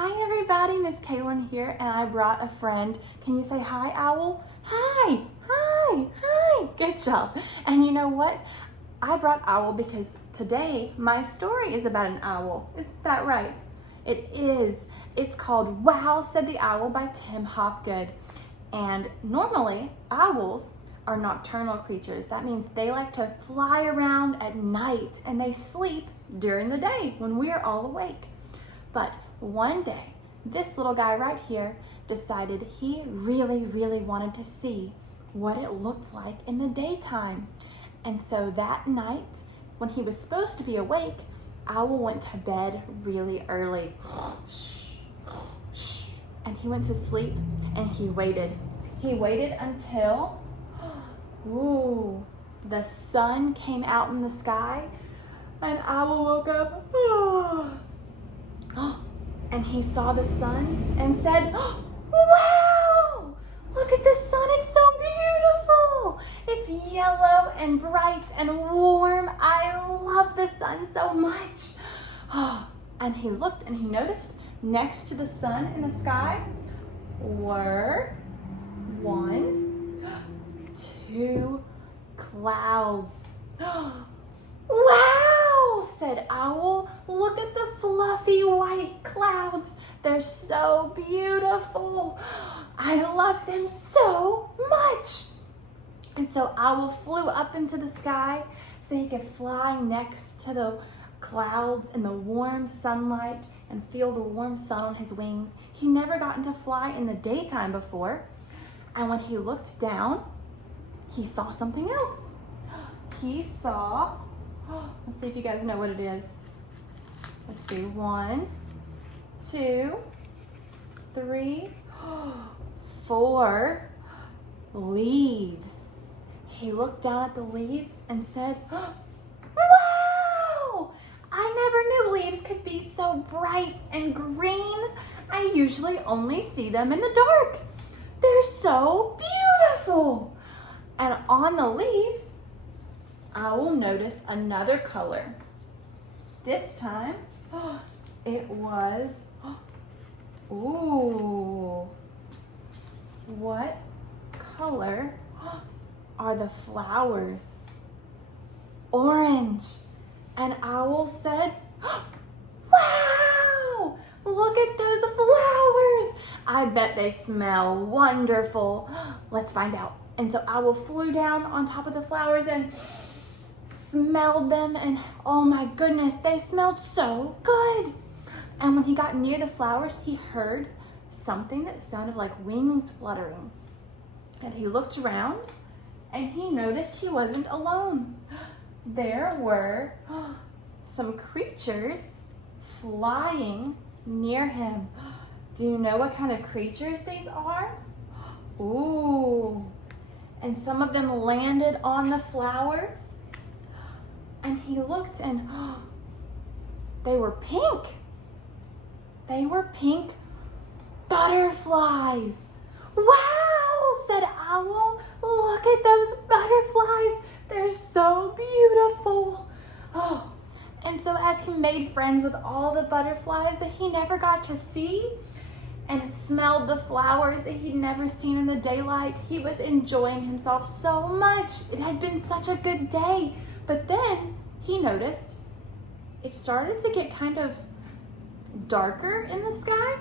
Hi everybody, Miss Kaylin here, and I brought a friend. Can you say hi, Owl? Hi, hi, hi. Good job. And you know what? I brought Owl because today my story is about an owl. Isn't that right? It is. It's called Wow, Said the Owl by Tim Hopgood. And normally, owls are nocturnal creatures. That means they like to fly around at night and they sleep during the day when we are all awake. But one day, this little guy right here decided he really wanted to see what it looked like in the daytime. And so that night, when he was supposed to be awake, Owl went to bed really early. And he went to sleep and he waited. He waited until, the sun came out in the sky and Owl woke up. And he saw the sun and said, wow, look at the sun, it's so beautiful. It's yellow and bright and warm. I love the sun so much. And he looked and he noticed next to the sun in the sky were 1, 2 clouds. Wow, said Owl, look at the fluffy white clouds. They're so beautiful. I love them so much. And so Owl flew up into the sky so he could fly next to the clouds in the warm sunlight and feel the warm sun on his wings. He never gotten to fly in the daytime before. And when he looked down, he saw something else. He saw, let's see if you guys know what it is. Let's see, 1, 2, 3, 4 leaves. He looked down at the leaves and said, wow! I never knew leaves could be so bright and green. I usually only see them in the dark. They're so beautiful. And on the leaves, Owl noticed another color. This time, it was, what color are the flowers? Orange. And Owl said, wow, look at those flowers. I bet they smell wonderful. Let's find out. And so Owl flew down on top of the flowers and smelled them, and oh my goodness, they smelled so good. And when he got near the flowers, he heard something that sounded like wings fluttering. And he looked around and he noticed he wasn't alone. There were some creatures flying near him. Do you know what kind of creatures these are? And some of them landed on the flowers. And he looked and they were pink. They were pink butterflies. Wow, said Owl, look at those butterflies. They're so beautiful. And so as he made friends with all the butterflies that he never got to see and smelled the flowers that he'd never seen in the daylight, he was enjoying himself so much. It had been such a good day. But then he noticed it started to get kind of darker in the sky.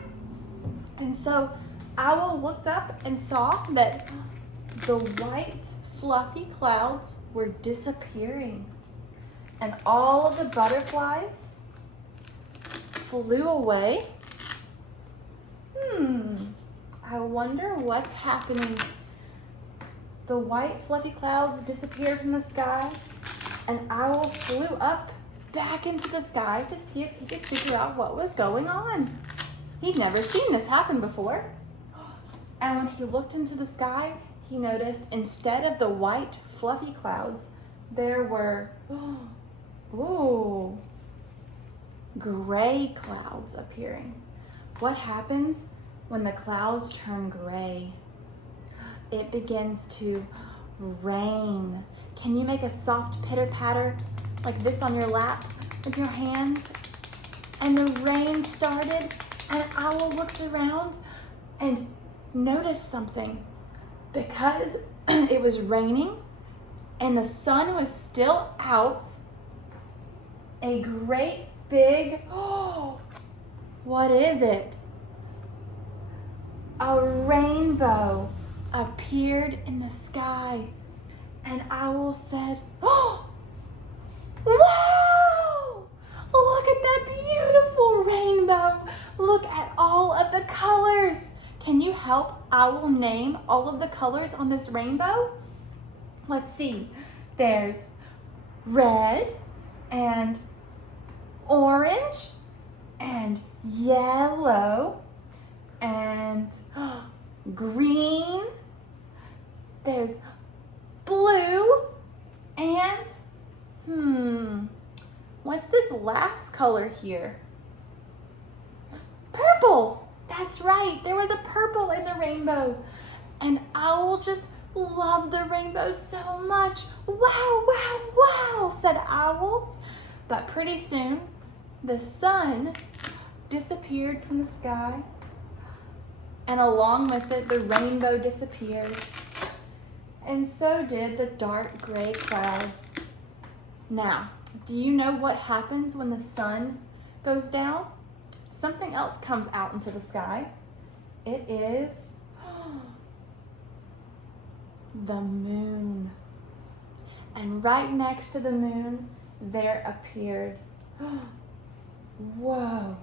And so Owl looked up and saw that the white fluffy clouds were disappearing. And all of the butterflies flew away. I wonder what's happening. The white fluffy clouds disappeared from the sky, and Owl flew up back into the sky to see if he could figure out what was going on. He'd never seen this happen before. And when he looked into the sky, he noticed instead of the white fluffy clouds, there were, gray clouds appearing. What happens when the clouds turn gray? It begins to rain. Can you make a soft pitter-patter like this on your lap with your hands? And the rain started, and Owl Owl looked around and noticed something. Because it was raining and the sun was still out, a great big, oh, what is it? A rainbow appeared in the sky, and Owl said, oh, wow! Look at that beautiful rainbow. Look at all of the colors. Can you help Owl name all of the colors on this rainbow? Let's see. There's red and orange and yellow and green. There's blue and, what's this last color here? Purple. That's right. There was a purple in the rainbow. And Owl just loved the rainbow so much. Wow, wow, wow, said Owl. But pretty soon, the sun disappeared from the sky. And along with it, the rainbow disappeared. And so did the dark gray clouds. Now, do you know what happens when the sun goes down? Something else comes out into the sky. It is the moon. And right next to the moon, there appeared, whoa.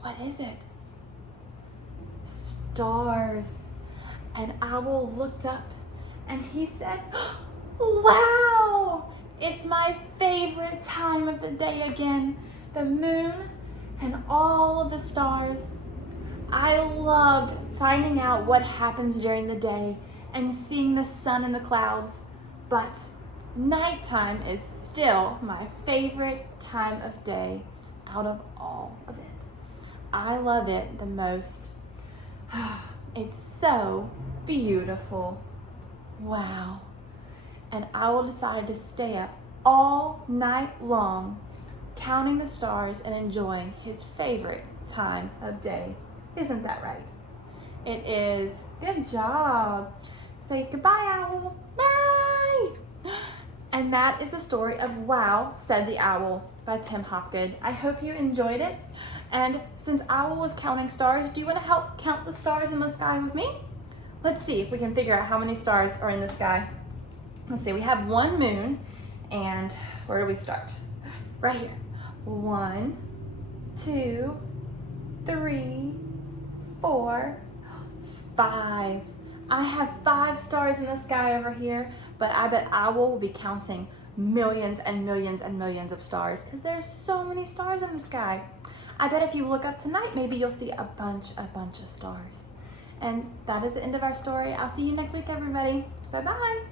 What is it? Stars. And Owl looked up and he said, wow, it's my favorite time of the day again. The moon and all of the stars. I loved finding out what happens during the day and seeing the sun and the clouds. But nighttime is still my favorite time of day out of all of it. I love it the most. It's so beautiful. Wow. And Owl decided to stay up all night long, counting the stars and enjoying his favorite time of day. Isn't that right? It is. Good job. Say goodbye, Owl. Bye. And that is the story of Wow, Said the Owl by Tim Hopgood. I hope you enjoyed it. And since Owl was counting stars, do you want to help count the stars in the sky with me? Let's see if we can figure out how many stars are in the sky. Let's see, we have one moon, and where do we start? Right here. 1, 2, 3, 4, 5. I have 5 stars in the sky over here, but I bet Owl will be counting millions and millions and millions of stars because there's so many stars in the sky. I bet if you look up tonight, maybe you'll see a bunch of stars. And that is the end of our story. I'll see you next week, everybody. Bye-bye.